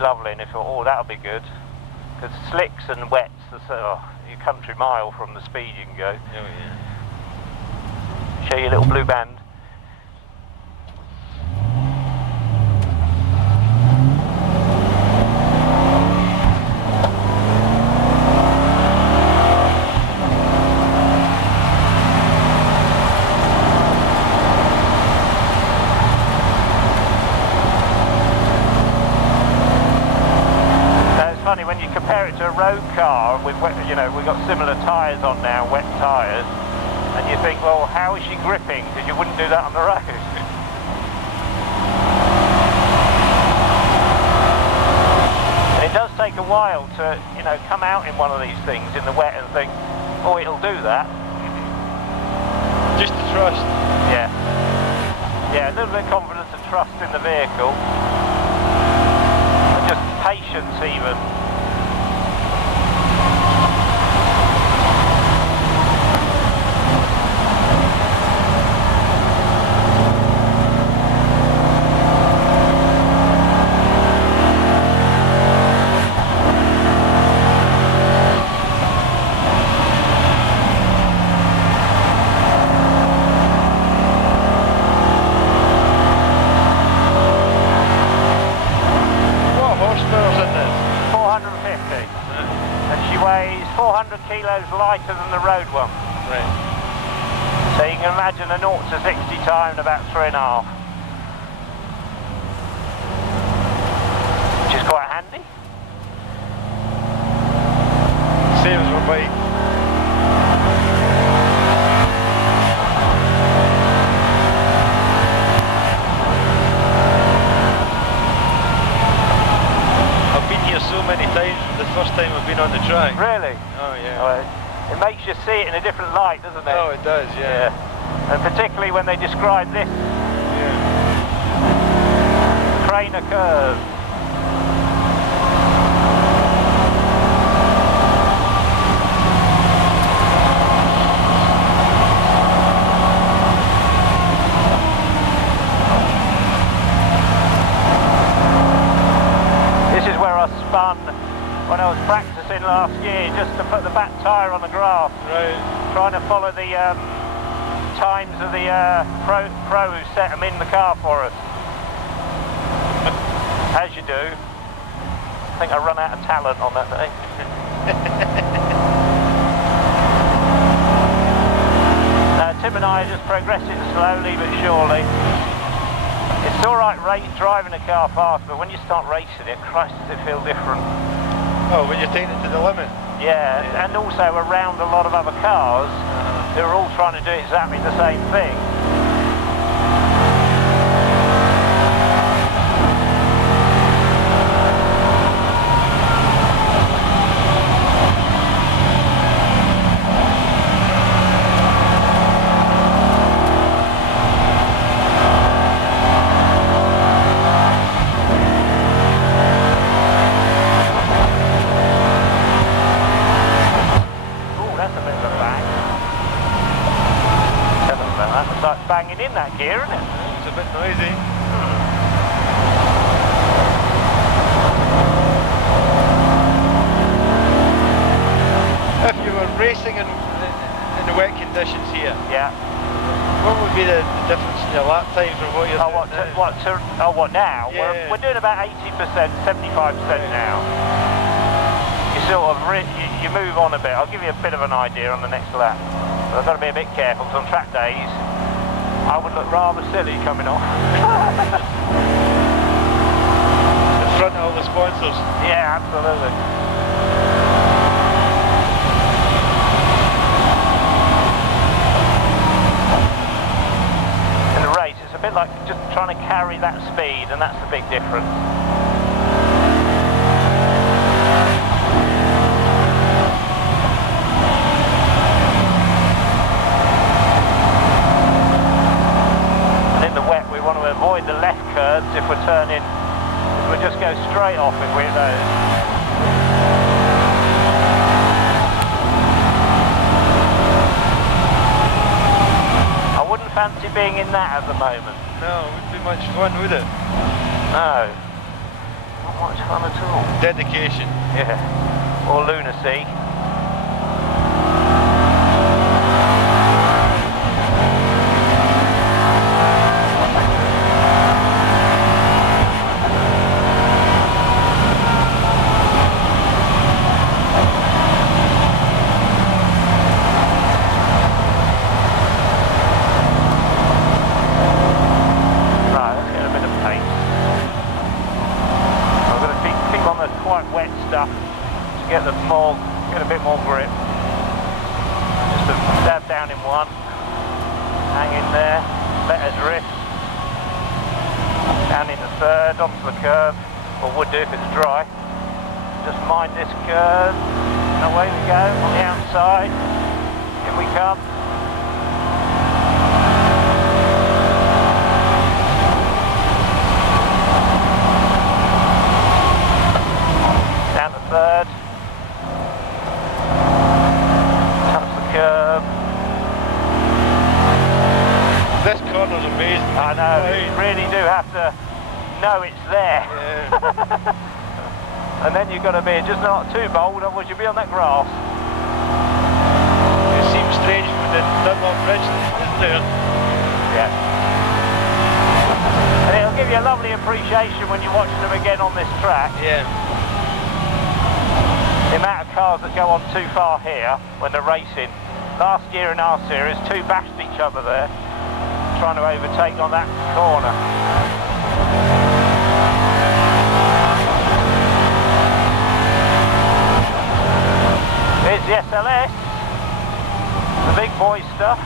lovely, and I thought, oh, that'll be good. Because slicks and wets, you're a country mile from the speed you can go. Oh yeah. Show you a little blue band. Funny when you compare it to a road car with wet, you know, we've got similar tyres on now, wet tyres, and you think, well, how is she gripping? Because you wouldn't do that on the road. And it does take a while to, you know, come out in one of these things in the wet and think, oh, it'll do that. Just to trust. Yeah. Yeah, a little bit of confidence and trust in the vehicle. And just patience even. Kilos lighter than the road one. Right. So you can imagine a 0 to 60 time in about 3.5. Which is quite handy. Same as my bike. I've been here so many times from the first time I've been on the track. Really? Oh yeah. It makes you see it in a different light, doesn't it? Oh, it does, yeah. And particularly when they describe this. Yeah. Craner curve. This is where I spun when I was practicing last year, just to put the back tyre on the grass. Right. Trying to follow the times of the pro who set them in the car for us. As you do. I think I run out of talent on that day. Tim and I are just progressing slowly but surely. It's alright driving a car fast, but when you start racing it, Christ, does it feel different. Oh, when you're taking it to the limit? Yeah, and also around a lot of other cars who are all trying to do exactly the same thing. Like banging in that gear, isn't it? It's a bit noisy. If you were racing in the wet conditions here, yeah, what would be the difference in your lap times from what you're doing now? What now? Yeah. We're doing about 80%, 75% now. You sort of you move on a bit. I'll give you a bit of an idea on the next lap. But I've got to be a bit careful because on track days I would look rather silly coming off. In front of all the sponsors. Yeah, absolutely. In the race, it's a bit like just trying to carry that speed, and that's the big difference. Avoid the left curves if we're turning, we'll just go straight off if we're those. I wouldn't fancy being in that at the moment. No, it wouldn't be much fun, would it? No. not much fun at all. Dedication. Yeah. Or lunacy. Get the more, get a bit more grip. Just a dab down in one, hang in there, let it drift. Down in the third, onto the curve, or would do if it's dry. Just mind this curve, and away we go, on the outside. In we come. Down the third. This corner's amazing. I know, you really do have to know it's there. Yeah. And then you've got to be just not too bold, otherwise you'll be on that grass. It seems strange with the Dunlop Bridge, isn't there? Yeah. And it'll give you a lovely appreciation when you're watching them again on this track. Yeah. The amount of cars that go on too far here when they're racing. Last year in our series, two bashed each other there, trying to overtake on that corner. Here's the SLS, the big boy stuff.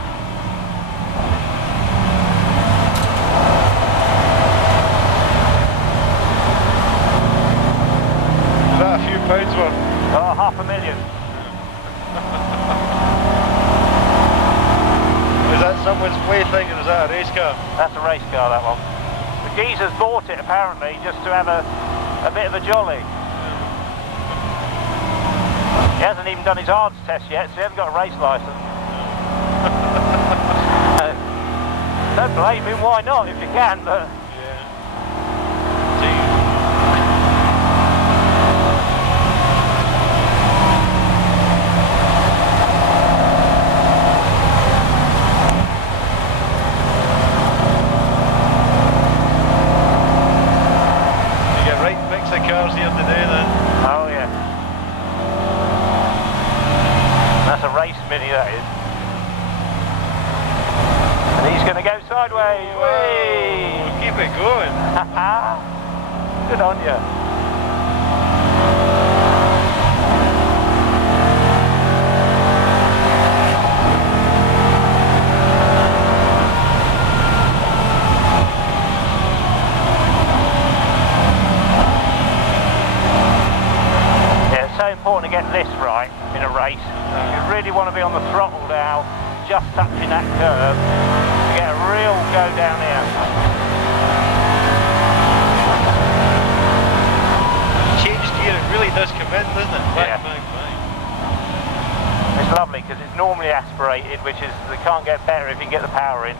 Is that a few pounds worth? Oh, $500,000. Is that someone's plaything or is that a race car? That's a race car, that one. The geezer's bought it apparently just to have a bit of a jolly. He hasn't even done his ARDS test yet, so he hasn't got a race licence. Don't blame him, why not if you can, but... Cars here today then. Oh yeah. That's a race mini, that is. And he's going to go sideways. Whee! Keep it going. Good on you. Important to get this right in a race. You really want to be on the throttle now, just touching that curve to get a real go down here. Changed gear, it really does come in, doesn't it? Yeah. Bang, bang, bang. It's lovely because it's normally aspirated, which is, they can't get better if you can get the power in.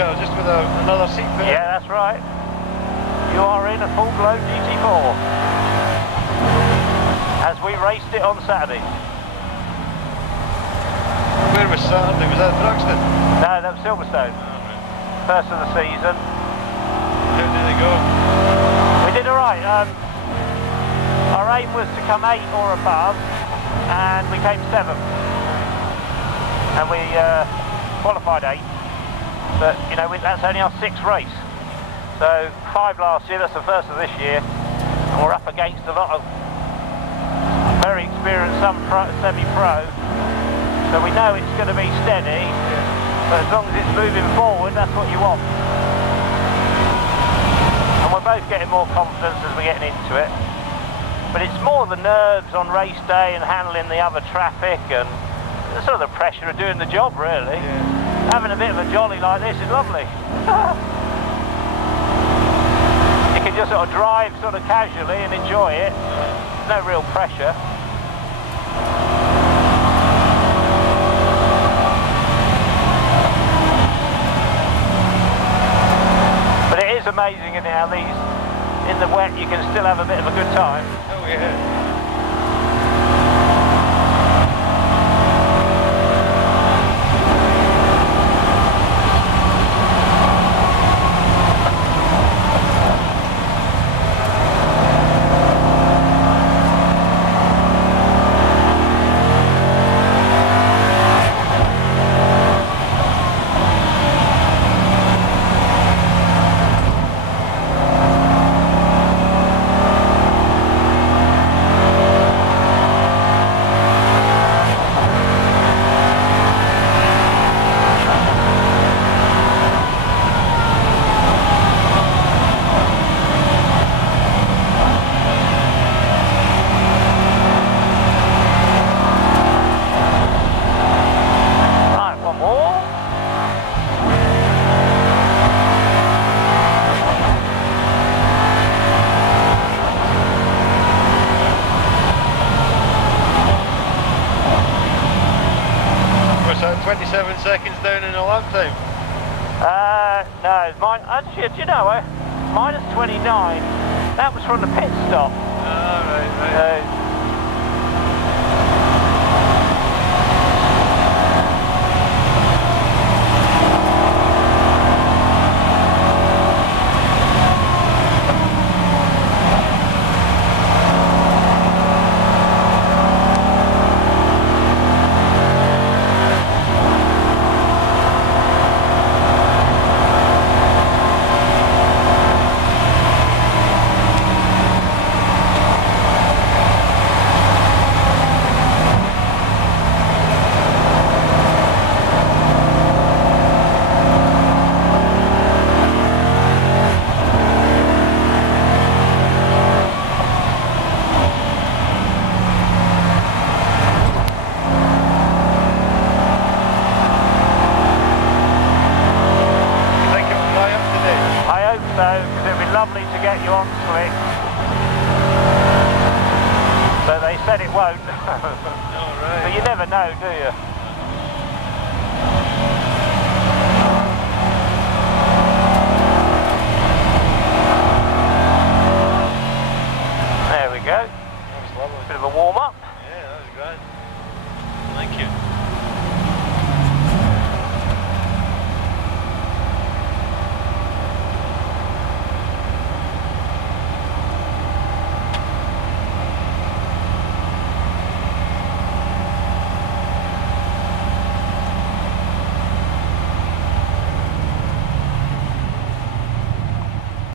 Just with another seat belt. Yeah, that's right. You are in a full-blown GT4 as we raced it on Saturday. Where was Saturday? Was that Thruxton? No, that was Silverstone. First of the season. How did it go? We did alright. Our aim was to come 8 or above, and we came 7th. And we qualified 8. But, you know, that's only our 6th race. So, 5 last year, that's the first of this year. And we're up against a lot of very experienced, some semi-pro, So we know it's going to be steady, but as long as it's moving forward, that's what you want. And we're both getting more confidence as we're getting into it. But it's more the nerves on race day and handling the other traffic and the sort of the pressure of doing the job, really. Yeah. Having a bit of a jolly like this is lovely. You can just sort of drive sort of casually and enjoy it. No real pressure. But it is amazing, isn't it, how these, in the wet, you can still have a bit of a good time. Oh yeah. So 27 seconds down in a lap time? No, mine, actually, do you know, minus 29, that was from the pit stop. Oh, right. Because it'd be lovely to get you on slick. But they said it won't. All right. But you never know, do you?